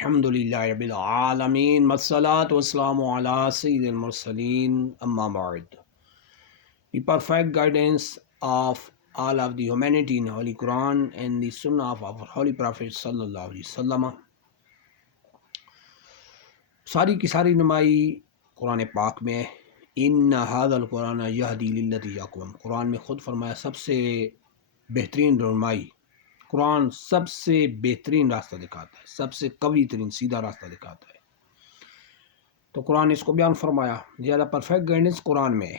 الحمدللہ رب العالمین والصلاة والسلام علی سید المرسلین اما بعد. The perfect guidance of all of the humanity in Holy Quran and the Sunnah of our Holy Prophet sallallahu alaihi wasallam. ساری کی ساری نمائی قرآن پاک میں ان ھذا القرآن یہدی للتی اقوم. قرآن میں خود فرمایا سب سے بہترین رہنمائی قرآن سب سے بہترین راستہ دکھاتا ہے، سب سے قوی ترین سیدھا راستہ دکھاتا ہے. تو قرآن نے اس کو بیان فرمایا. زیادہ پرفیکٹ گائیڈنس قرآن میں ہے.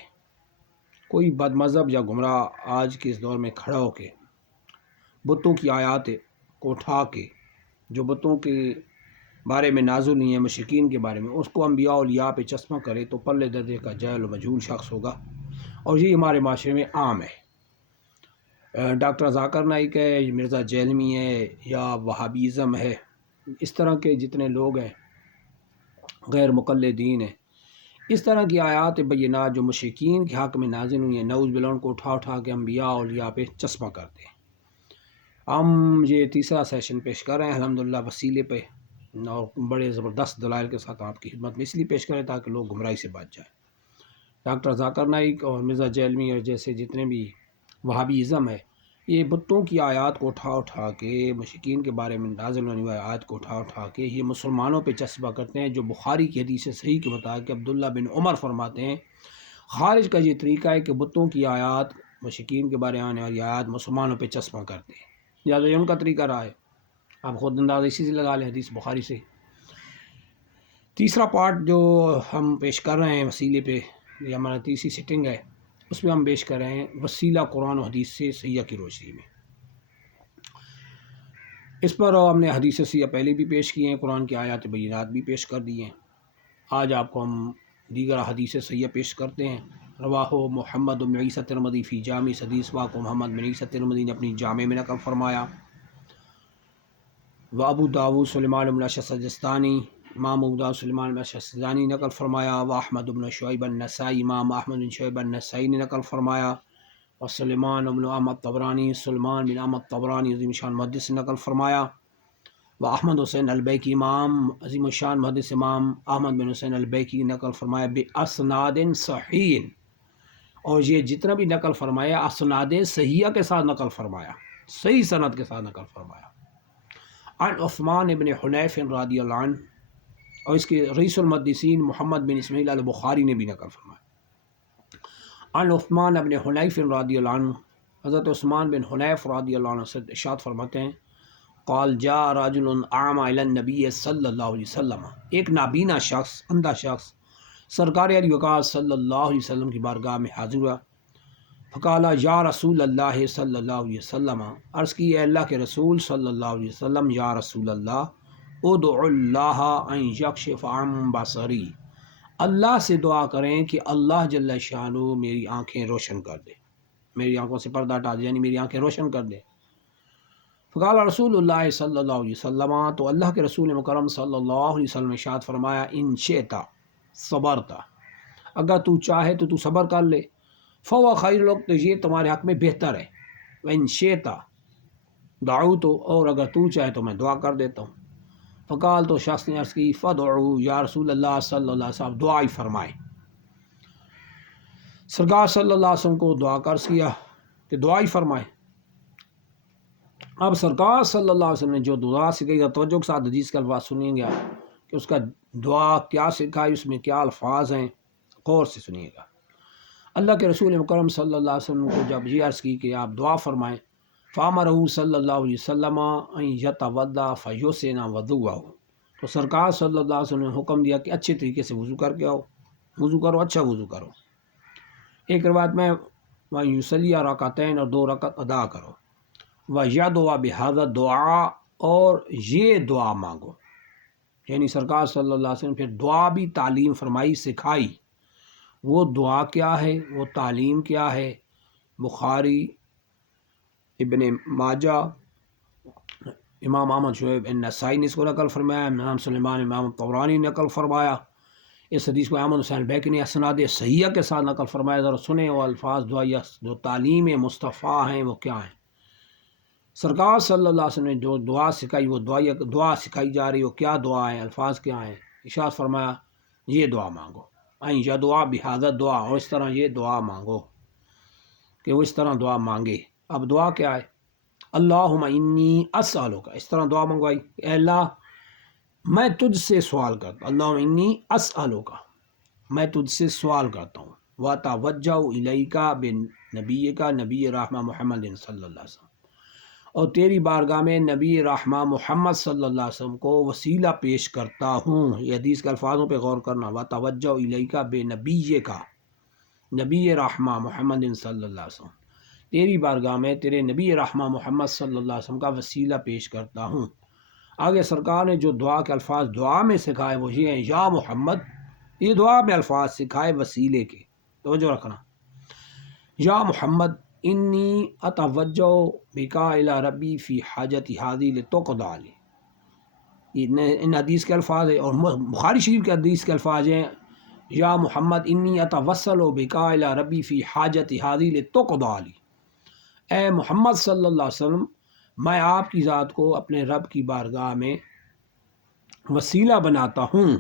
کوئی بد مذہب یا گمراہ آج کے اس دور میں کھڑا ہو کے بتوں کی آیات کو اٹھا کے جو بتوں کے بارے میں نازل نہیں ہے، مشرکین کے بارے میں، اس کو انبیاء اولیاء پہ چشمہ کرے تو پرلے درجے کا جاہل و مجہول شخص ہوگا. اور یہ ہمارے معاشرے میں عام ہے. ڈاکٹر ذاکر نائک ہے، مرزا جیلمی ہے، یا وہابیزم ہے، اس طرح کے جتنے لوگ ہیں غیر مقلدین ہیں، اس طرح کی آیات بینات جو مشرکین کے حق میں نازل ہوئی ہیں، نعوذ باللہ ان کو اٹھا کے انبیاء اولیاء پہ چشمہ کرتے ہیں. ہم یہ تیسرا سیشن پیش کر رہے ہیں الحمدللہ وسیلے پہ، اور بڑے زبردست دلائل کے ساتھ آپ کی خدمت میں اس لیے پیش کریں تاکہ لوگ گمراہی سے بچ جائیں. ڈاکٹر ذاکر نائک اور مرزا جیلمی اور جیسے جتنے بھی وہابیزم ہے، یہ بتوں کی آیات کو اٹھا کے مشرکین کے بارے میں نازل ہونے والی آیات کو اٹھا کے یہ مسلمانوں پہ چسپہ کرتے ہیں. جو بخاری کی حدیث صحیح کے مطابق عبداللہ بن عمر فرماتے ہیں، خارج کا یہ طریقہ ہے کہ بتوں کی آیات، مشرکین کے بارے میں آنے والی آیات مسلمانوں پہ چسپہ کرتے ہیں. لہٰذا یہ ان کا طریقہ رہا ہے. آپ خود اندازہ اسی سے لگا لیں حدیث بخاری سے. تیسرا پارٹ جو ہم پیش کر رہے ہیں وسیلے پہ، یہ ہمارا تیسری سٹنگ ہے، اس میں ہم پیش کر رہے ہیں وسیلہ قرآن و حدیث سے صحیحہ کی روشنی میں. اس پر ہم نے حدیث صحیحہ پہلے بھی پیش کی ہیں، قرآن کی آیات بینات بھی پیش کر دی ہیں. آج آپ کو ہم دیگر حدیث صحیحہ پیش کرتے ہیں. رواہ محمد بن عیسیٰ ترمذی فی جامع حدیث واقع محمد بن عیسیٰ ترمذی نے اپنی جامع میں نقل فرمایا. و ابو داؤد سلیمان بن اشعث سجستانی، امام ابو داؤد سلیمان بن اشعث سجستانی نے نقل فرمایا. و احمد بن شعیب النسائی، امام احمد بن شعیب النسائی نے نقل فرمایا. و سلیمان بن احمد طبرانی، سلمان بن احمد طبرانی عظیم شان محدث نے نقل فرمایا. و احمد حسین البیکی، امام عظیم الشان محدث امام احمد بن حسین البیکی نے نقل فرمایا باسناد صحیح. اور یہ جتنا بھی نقل فرمایا اسناد صحیحہ کے ساتھ نقل فرمایا، صحیح سند کے ساتھ نقل فرمایا. عن عثمان بن حنیف رضی اللہ عنہ، اور اس کے رئیس المحدثین محمد بن اسماعیل البخاری نے بھی نقل فرمایا. عن عثمان بن حنیف رضی اللہ عنہ، حضرت عثمان بن حنیف رضی اللہ عنہ سے ارشاد فرماتے ہیں، قال جاء رجل اعمى الى النبی صلی اللہ علیہ وسلم، ایک نابینا شخص، اندھا شخص سرکار علی وقار صلی اللہ علیہ وسلم کی بارگاہ میں حاضر ہوا. فقال یا رسول اللہ صلی اللہ علیہ وسلم، عرض کی اے اللہ کے رسول صلی اللہ علیہ وسلم، یا رسول اللہ ادعو اللہ ان یکشف عن بصری، اللہ سے دعا کریں کہ اللہ جل شانہ میری آنکھیں روشن کر دے، میری آنکھوں سے پردہ ہٹا دے، یعنی میری آنکھیں روشن کر دے. فقال رسول اللہ صلی اللہ علیہ وسلم، تو اللہ کے رسول مکرم صلی اللہ علیہ وسلم نے ارشاد فرمایا، ان شئت صبرت، اگر تو چاہے تو صبر کر لے، فهو خیر لک، تو یہ تمہارے حق میں بہتر ہے. وان شئت دعوت، اور اگر تو چاہے تو میں دعا کر دیتا ہوں. فقال، تو شخص نے عرض کی فدعو یا رسول اللہ صلی اللہ علیہ وسلم، دعا ہی فرمائے. سرکار صلی اللہ علیہ وسلم کو دعا کا عرض کیا کہ دعا ہی فرمائے. اب سرکار صلی اللہ علیہ وسلم نے جو دعا سکھائی، توجہ کے ساتھ حدیث کے الفاظ سنیں گے کہ اس کا دعا کیا سکھائی، اس میں کیا الفاظ ہیں، غور سے سنیے گا. اللہ کے رسول مکرم صلی اللہ علیہ وسلم کو جب یہ عرض کی کہ آپ دعا فرمائیں، فامرہ صلی اللہ علیہ وسلم ان یتوضا فیحسن وضوءہ، تو سرکار صلی اللہ علیہ وسلم نے حکم دیا کہ اچھے طریقے سے وضو کر کے آؤ، وضو کرو، اچھا وضو کرو. ایک روایت میں ویصلی رکعتین، اور 2 رکعت ادا کرو. ویدعو بہذا الدعاء، اور یہ دعا مانگو. یعنی سرکار صلی اللہ علیہ وسلم پھر دعا بھی تعلیم فرمائی، سکھائی. وہ دعا کیا ہے، وہ تعلیم کیا ہے، بخاری، ابن ماجہ، امام احمد شعیب النسائی نے اس کو نقل فرمایا، امام سلیمان امام طبرانی نے نقل فرمایا. اس حدیث کو احمد حسین بیکی نے اسناد صحیحہ کے ساتھ نقل فرمایا. ذرا سنیں وہ الفاظ، دعا جو تعلیم مصطفیٰ ہیں وہ کیا ہیں. سرکار صلی اللہ علیہ وسلم نے جو دعا سکھائی وہ دعا سکھائی جا رہی ہو، کیا دعا ہے، الفاظ کیا ہیں؟ ارشاد فرمایا یہ دعا مانگو، یا دعا بہذا دعا، اور اس طرح یہ دعا مانگو کہ وہ اس طرح دعا مانگے۔ اب دعا کیا ہے؟ اللہم انی اسألک، اس طرح دعا منگوائی، اے اللہ میں تجھ سے سوال کرتا ہوں، اللہم انی اسألک، میں تجھ سے سوال کرتا ہوں، واتوجہ الیک بنبیک نبی رحمہ محمد صلی اللہ علیہ وسلم، اور تیری بارگاہ میں نبی رحمہ محمد صلی اللہ علیہ وسلم کو وسیلہ پیش کرتا ہوں۔ یہ حدیث کے الفاظوں پہ غور کرنا، واتوجہ الیک بنبیک، نبی رحمہ محمد صلی اللہ علیہ وسلم، تیری بارگاہ میں تیرے نبی رحمہ محمد صلی اللہ علیہ وسلم کا وسیلہ پیش کرتا ہوں۔ آگے سرکار نے جو دعا کے الفاظ دعا میں سکھائے وہ یہ ہیں، یا محمد، یہ دعا میں الفاظ سکھائے وسیلے کے، توجہ رکھنا، یا محمد انی اتوجہ بکا الی ربی فی حاجتی ہذی لتقضی لی، ان حدیث کے الفاظ ہیں، اور بخاری شریف کے حدیث کے الفاظ ہیں، یا محمد انی اتوسل بکا الی ربی فی حاجتی ہذی لتقضی لی، اے محمد صلی اللہ علیہ وسلم میں آپ کی ذات کو اپنے رب کی بارگاہ میں وسیلہ بناتا ہوں،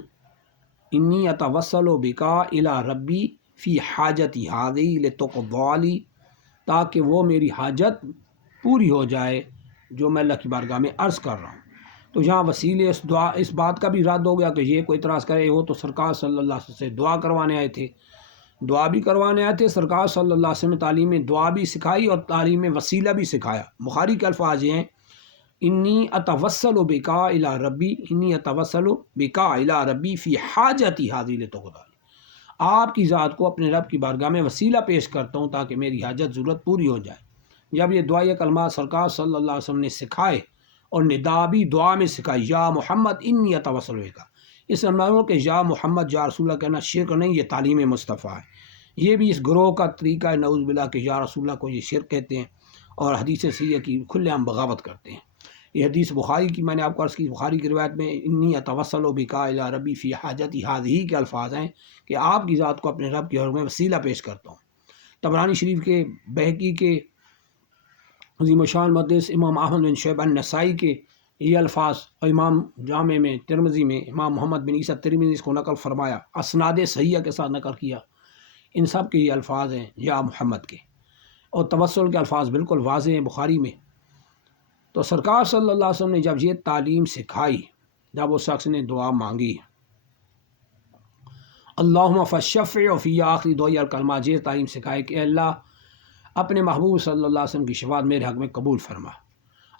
انی اتوسل بکا الی ربی فی حاجتی ہذی لتقضی لی، تاکہ وہ میری حاجت پوری ہو جائے جو میں اللہ کی بارگاہ میں عرض کر رہا ہوں۔ تو یہاں وسیلے اس بات کا بھی رد ہو گیا کہ یہ کوئی اعتراض کرے، وہ تو سرکار صلی اللہ علیہ وسلم سے دعا کروانے آئے تھے، دعا بھی کروانے آئے تھے، سرکار صلی اللہ علیہ وسلم نے تعلیم میں دعا بھی سکھائی اور تعلیم میں وسیلہ بھی سکھایا۔ بخاری کے الفاظ یہ ہیں، انی اتوسل بکا الی ربی، انی اتوسل بکا الی ربی فی حاجتی ہذی لتقضی، آپ کی ذات کو اپنے رب کی بارگاہ میں وسیلہ پیش کرتا ہوں تاکہ میری حاجت ضرورت پوری ہو جائے۔ جب یہ دعائے کلمات سرکار صلی اللہ علیہ وسلم نے سکھائے اور ندا بھی دعا میں سکھائی، یا محمد انی اتوسل بکا، اس معلوم کہ یا محمد یا رسول اللہ کہنا شرک نہیں، یہ تعلیم مصطفیٰ ہے۔ یہ بھی اس گروہ کا طریقہ ہے نعوذ باللہ کہ یا رسول اللہ کو یہ شرک کہتے ہیں اور حدیث صحیحہ کی کھلے عام بغاوت کرتے ہیں۔ یہ حدیث بخاری کی میں نے آپ کو عرض کی، بخاری کی روایت میں انی اتوسل بکا الی ربی فی حاجتی ہذہ کے الفاظ ہیں کہ آپ کی ذات کو اپنے رب کی حضور میں وسیلہ پیش کرتا ہوں۔ طبرانی شریف کے، بہقی کے، عظیم الشان محدث امام احمد بن شعیبہ النسائی کے یہ الفاظ، اور امام جامع میں ترمذی میں امام محمد بن عیسیٰ ترمذی اس کو نقل فرمایا، اسناد صحیحہ کے ساتھ نقل کیا، ان سب کے یہ الفاظ ہیں یا محمد کے، اور توسل کے الفاظ بالکل واضح ہیں بخاری میں۔ تو سرکار صلی اللہ علیہ وسلم نے جب یہ تعلیم سکھائی، جب اس شخص نے دعا مانگی، اللہم فشفع فی، آخری دعائی الکلمات یہ تعلیم سکھائے کہ اے اللہ اپنے محبوب صلی اللہ علیہ وسلم کی شفاعت میرے حق میں قبول فرما۔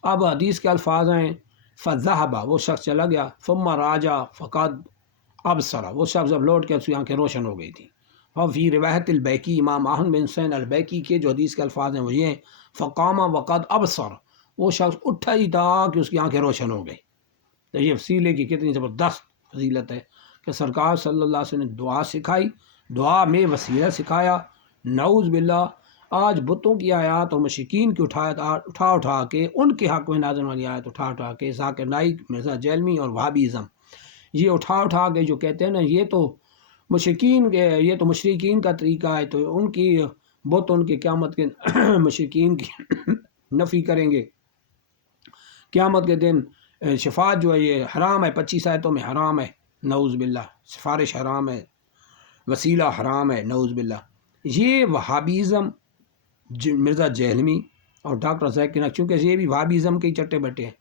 اب حدیث کے الفاظ ہیں، فذہب، وہ شخص چلا گیا، ثم راجع فقد ابصر، وہ شخص جب لوٹ کے اس کی آنکھیں روشن ہو گئی تھیں۔ فی روایت البیکی، امام احمد بن حسین البیکی کے جو حدیث کے الفاظ ہیں وہ یہ ہیں، فقام وقد ابصر، وہ شخص اٹھا ہی تھا کہ اس کی آنکھیں روشن ہو گئی۔ تو یہ وسیلے کی کتنی زبردست فضیلت ہے کہ سرکار صلی اللہ علیہ وسلم نے دعا سکھائی، دعا میں وسیلہ سکھایا۔ نعوذ باللہ آج بتوں کی آیات اور مشرکین کی اٹھا کے ان کے حق میں نازل والی آیت اٹھا کے ذاکر نائک، مرزا جیلمی اور وہابیزم یہ اٹھا کے جو کہتے ہیں نا یہ تو مشرکین کا طریقہ ہے، تو ان کی بت ان کی قیامت کے مشرکین کی نفی کریں گے، قیامت کے دن شفاعت جو ہے یہ حرام ہے، 25 آیتوں میں حرام ہے، نعوذ باللہ، سفارش حرام ہے، وسیلہ حرام ہے، نعوذ باللہ۔ یہ وہابیزم، مرزا جہلمی اور ڈاکٹر ذاکر نائک، چونکہ یہ بھی وہابیزم کے ہی چٹے بٹے ہیں،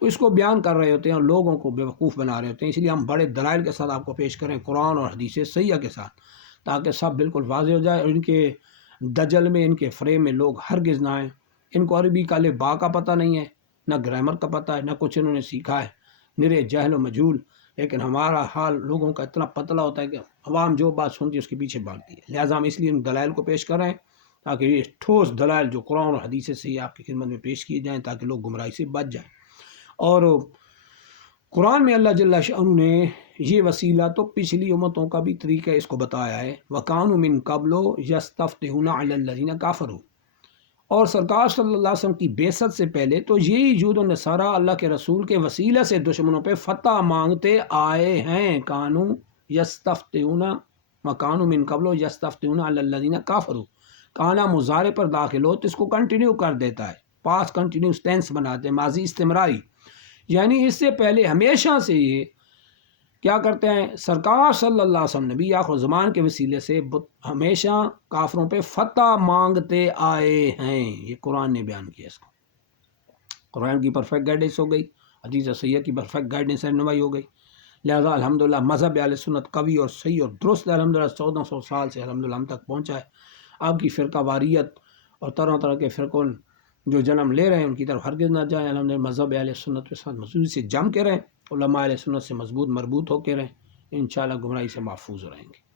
تو اس کو بیان کر رہے ہوتے ہیں اور لوگوں کو بیوقوف بنا رہے ہوتے ہیں، اس لیے ہم بڑے دلائل کے ساتھ آپ کو پیش کریں، قرآن اور حدیث صحیحہ کے ساتھ، تاکہ سب بالکل واضح ہو جائے اور ان کے دجل میں، ان کے فریب میں لوگ ہرگز نہ آئیں۔ ان کو عربی کا الف با کا پتہ نہیں ہے، نہ گرامر کا پتہ ہے، نہ کچھ انہوں نے سیکھا ہے، نرے جہل و مجہول۔ لیکن ہمارا حال لوگوں کا اتنا پتلا ہوتا ہے کہ عوام جو بات سنتی ہے اس کے پیچھے بھاگتی ہے، لہٰذا ہم اس لیے ان دلائل کو پیش کر رہے ہیں تاکہ یہ ٹھوس دلائل جو قرآن اور حدیث سے ہی آپ کی خدمت میں پیش کیے جائیں تاکہ لوگ گمراہی سے بچ جائیں۔ اور قرآن میں اللہ جل شأنہ نے یہ وسیلہ تو پچھلی امتوں کا بھی طریقہ اس کو بتایا ہے، وَكَانُوا مِن قَبْلُ يَسْتَفْتِحُونَ عَلَى الَّذِينَ كَفَرُوا، اور سرکار صلی اللہ علیہ وسلم کی بعثت سے پہلے تو یہی یہود و نصارہ اللہ کے رسول کے وسیلہ سے دشمنوں پہ فتح مانگتے آئے ہیں۔ کانو یستفتحون وکانو من قبل یستفتحون علی الذین کافروا، کانا مضارع پر داخل ہو تو اس کو کنٹینیو کر دیتا ہے، پاس کنٹینیوس ٹینس بناتے ہیں، ماضی استمراری، یعنی اس سے پہلے ہمیشہ سے یہ کیا کرتے ہیں، سرکار صلی اللہ علیہ وسلم نبی آخر زمان کے وسیلے سے ہمیشہ کافروں پہ فتح مانگتے آئے ہیں. یہ قرآن نے بیان کیا اس کو. قرآن کی پرفیکٹ گائیڈنس ہو گئی، حدیث صحیحہ کی پرفیکٹ گائیڈنس رہنمائی ہو گئی. لہذا الحمدللہ مذہب اہل سنت قوی اور صحیح اور درست الحمدللہ 1400 سال سے الحمدللہ ہم تک پہنچا ہے. آپ کی فرقہ واریت اور طرح طرح کے فرقوں جو جنم لے رہے ہیں ان کی طرف ہرگز نہ جائیں. الحمدللہ مذہب اہل سنت کے ساتھ مضبوطی سے جم کے رہیں، علماء اہل سنت سے مضبوط مربوط ہو کے رہیں، انشاءاللہ گمراہی سے محفوظ رہیں گے.